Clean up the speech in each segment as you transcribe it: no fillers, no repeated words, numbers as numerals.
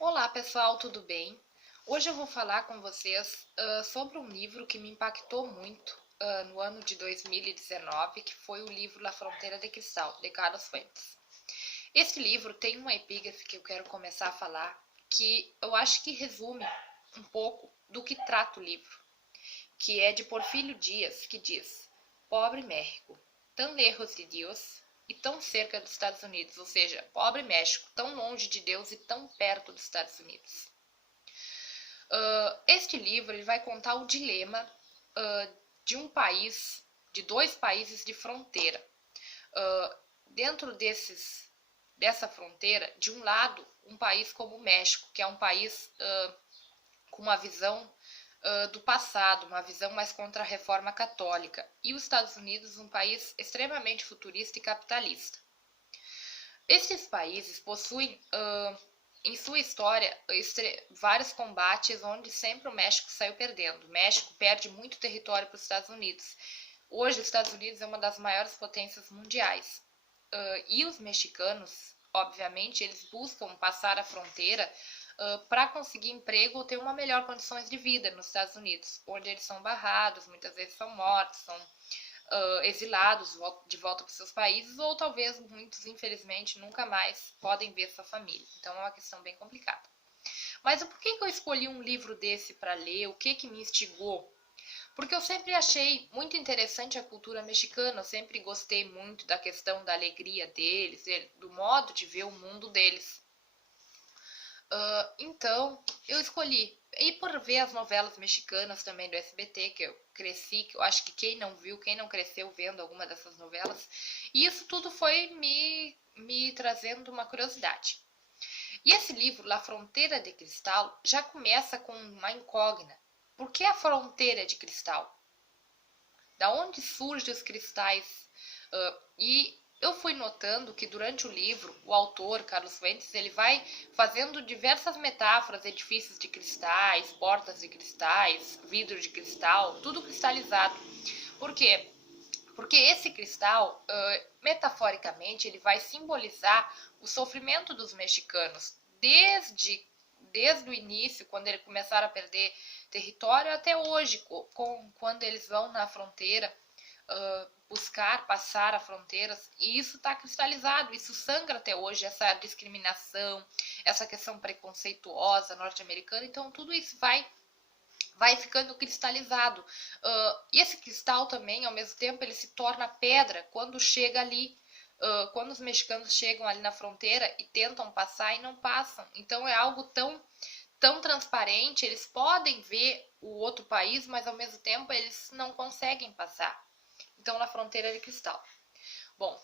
Olá pessoal, tudo bem? Hoje eu vou falar com vocês sobre um livro que me impactou muito no ano de 2019, que foi o livro La Fronteira de Cristal, de Carlos Fuentes. Esse livro tem uma epígrafe que eu quero começar a falar, que eu acho que resume um pouco do que trata o livro, que é de Porfírio Dias, que diz: Pobre México, tão lejos de Deus e tão cerca dos Estados Unidos, ou seja, pobre México, tão longe de Deus e tão perto dos Estados Unidos. Este livro ele vai contar o dilema de um país, de dois países de fronteira. Dentro dessa fronteira, de um lado, um país como o México, que é um país com uma visão do passado, uma visão mais contra a reforma católica, e os Estados Unidos, um país extremamente futurista e capitalista. Estes países possuem em sua história vários combates onde sempre o México saiu perdendo. O México perde muito território para os Estados Unidos. Hoje, os Estados Unidos é uma das maiores potências mundiais. E os mexicanos, obviamente, eles buscam passar a fronteira para conseguir emprego ou ter uma melhor condições de vida nos Estados Unidos, onde eles são barrados, muitas vezes são mortos, são exilados de volta para os seus países, ou talvez muitos, infelizmente, nunca mais podem ver sua família. Então é uma questão bem complicada. Mas por que eu escolhi um livro desse para ler? O que me instigou? Porque eu sempre achei muito interessante a cultura mexicana, eu sempre gostei muito da questão da alegria deles, do modo de ver o mundo deles. Então, eu escolhi. E por ver as novelas mexicanas também do SBT, que eu cresci, que eu acho que quem não viu, quem não cresceu vendo alguma dessas novelas, e isso tudo foi me trazendo uma curiosidade. E esse livro, La Fronteira de Cristal, já começa com uma incógnita. Por que a fronteira de cristal? Da onde surgem os cristais? E eu fui notando que durante o livro, o autor, Carlos Fuentes, ele vai fazendo diversas metáforas, edifícios de cristais, portas de cristais, vidro de cristal, tudo cristalizado. Por quê? Porque esse cristal, metaforicamente, ele vai simbolizar o sofrimento dos mexicanos desde o início, quando eles começaram a perder território, até hoje, quando eles vão na fronteira buscar passar a fronteiras, e isso está cristalizado, isso sangra até hoje, essa discriminação, essa questão preconceituosa norte-americana, então tudo isso vai ficando cristalizado. E esse cristal também, ao mesmo tempo, ele se torna pedra quando chega ali, quando os mexicanos chegam ali na fronteira e tentam passar e não passam. Então é algo tão transparente, eles podem ver o outro país, mas ao mesmo tempo eles não conseguem passar. Então, na Fronteira de Cristal. Bom,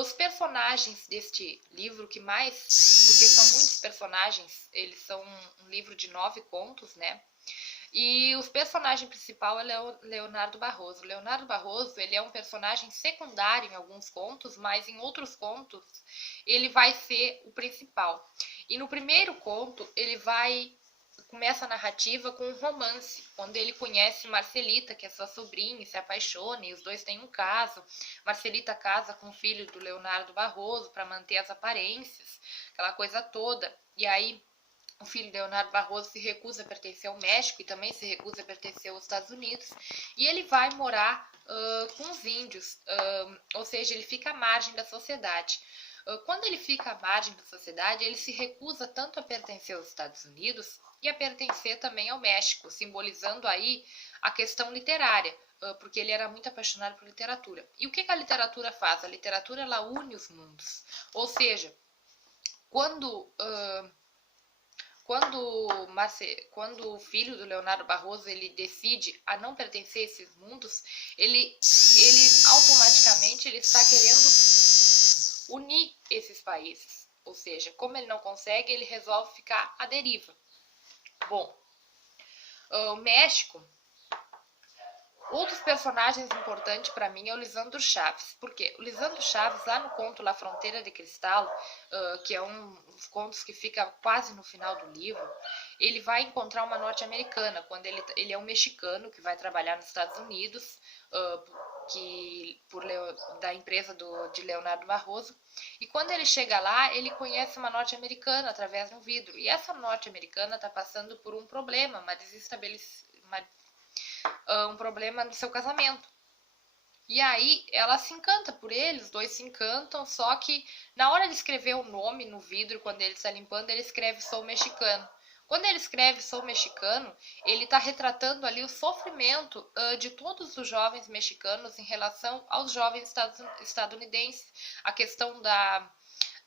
os personagens deste livro que mais, porque são muitos personagens, eles são um livro de 9 contos, né? E o personagem principal é o Leonardo Barroso. O Leonardo Barroso, ele é um personagem secundário em alguns contos, mas em outros contos ele vai ser o principal. E no primeiro conto, começa a narrativa com um romance, quando ele conhece Marcelita, que é sua sobrinha, e se apaixona, e os dois têm um caso. Marcelita casa com o filho do Leonardo Barroso para manter as aparências, aquela coisa toda. E aí o filho de Leonardo Barroso se recusa a pertencer ao México e também se recusa a pertencer aos Estados Unidos. E ele vai morar com os índios, ou seja, ele fica à margem da sociedade. Quando ele fica à margem da sociedade, ele se recusa tanto a pertencer aos Estados Unidos e a pertencer também ao México, simbolizando aí a questão literária, porque ele era muito apaixonado por literatura. E o que a literatura faz? A literatura ela une os mundos. Ou seja, quando quando o filho do Leonardo Barroso ele decide a não pertencer a esses mundos, ele automaticamente ele está querendo unir esses países. Ou seja, como ele não consegue, ele resolve ficar à deriva. Bom, o México, outros personagens importantes para mim é o Lisandro Chaves. Por quê? O Lisandro Chaves, lá no conto La Fronteira de Cristal, que é um dos contos que fica quase no final do livro, ele vai encontrar uma norte-americana, quando ele é um mexicano que vai trabalhar nos Estados Unidos, da empresa de Leonardo Barroso. E quando ele chega lá, ele conhece uma norte-americana através de um vidro. E essa norte-americana está passando por um problema, um problema no seu casamento. E aí ela se encanta por ele, os dois se encantam, só que na hora de escrever o nome no vidro, quando ele está limpando, ele escreve sou mexicano. Quando ele escreve sou mexicano, ele está retratando ali o sofrimento de todos os jovens mexicanos em relação aos jovens estadunidenses. A questão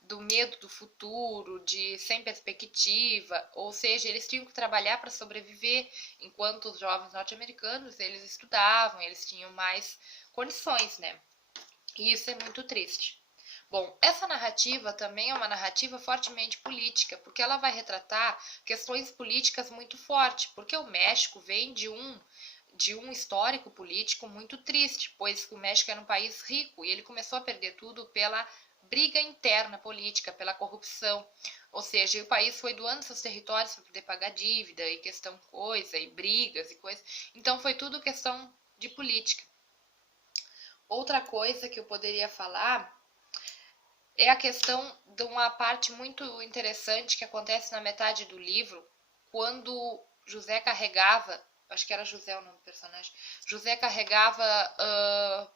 do medo do futuro, de sem perspectiva, ou seja, eles tinham que trabalhar para sobreviver, enquanto os jovens norte-americanos, eles estudavam, eles tinham mais condições, né? E isso é muito triste. Bom, essa narrativa também é uma narrativa fortemente política, porque ela vai retratar questões políticas muito fortes, porque o México vem de um histórico político muito triste, pois o México era um país rico e ele começou a perder tudo pela briga interna política, pela corrupção. Ou seja, o país foi doando seus territórios para poder pagar dívida e questão coisa, e brigas e coisa. Então foi tudo questão de política. Outra coisa que eu poderia falar é a questão de uma parte muito interessante que acontece na metade do livro, quando José carregava, acho que era José o nome do personagem, José carregava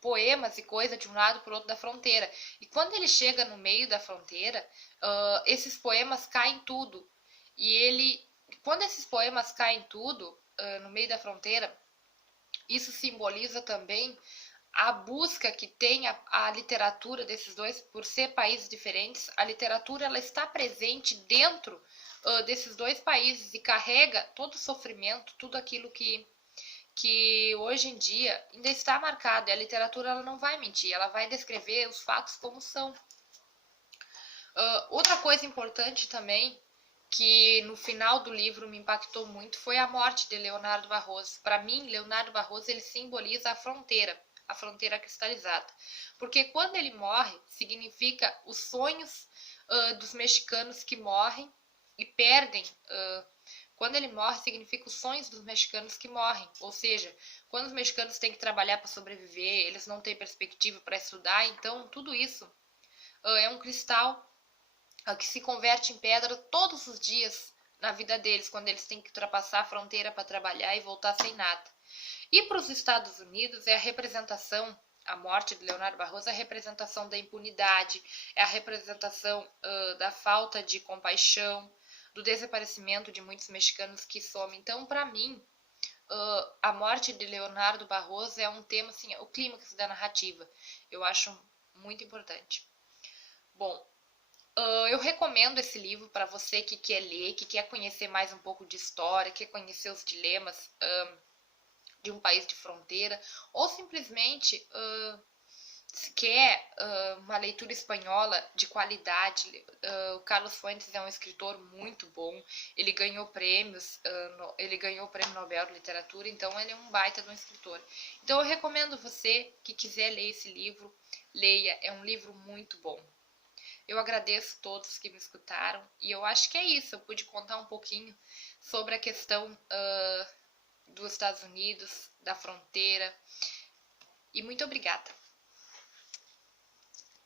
poemas e coisa de um lado para o outro da fronteira. E quando ele chega no meio da fronteira, esses poemas caem tudo. Quando esses poemas caem tudo no meio da fronteira, isso simboliza também a busca que tem a literatura desses dois, por ser países diferentes, a literatura ela está presente dentro desses dois países e carrega todo o sofrimento, tudo aquilo que hoje em dia ainda está marcado. E a literatura ela não vai mentir, ela vai descrever os fatos como são. Outra coisa importante também, que no final do livro me impactou muito, foi a morte de Leonardo Barroso. Para mim, Leonardo Barroso ele simboliza a fronteira cristalizada. Porque quando ele morre, significa os sonhos dos mexicanos que morrem e perdem. Quando ele morre, significa os sonhos dos mexicanos que morrem. Ou seja, quando os mexicanos têm que trabalhar para sobreviver, eles não têm perspectiva para estudar, então tudo isso é um cristal que se converte em pedra todos os dias na vida deles, quando eles têm que ultrapassar a fronteira para trabalhar e voltar sem nada. E para os Estados Unidos é a representação, a morte de Leonardo Barroso é a representação da impunidade, é a representação da falta de compaixão, do desaparecimento de muitos mexicanos que somem. Então, para mim, a morte de Leonardo Barroso é um tema, assim, o clímax da narrativa. Eu acho muito importante. Bom, eu recomendo esse livro para você que quer ler, que quer conhecer mais um pouco de história, quer conhecer os dilemas de um país de fronteira, ou simplesmente se quer uma leitura espanhola de qualidade. O Carlos Fuentes é um escritor muito bom, ele ganhou prêmios, ele ganhou o Prêmio Nobel de Literatura, então ele é um baita de um escritor. Então eu recomendo você que quiser ler esse livro, leia, é um livro muito bom. Eu agradeço a todos que me escutaram e eu acho que é isso. Eu pude contar um pouquinho sobre a questão dos Estados Unidos, da fronteira. E muito obrigada.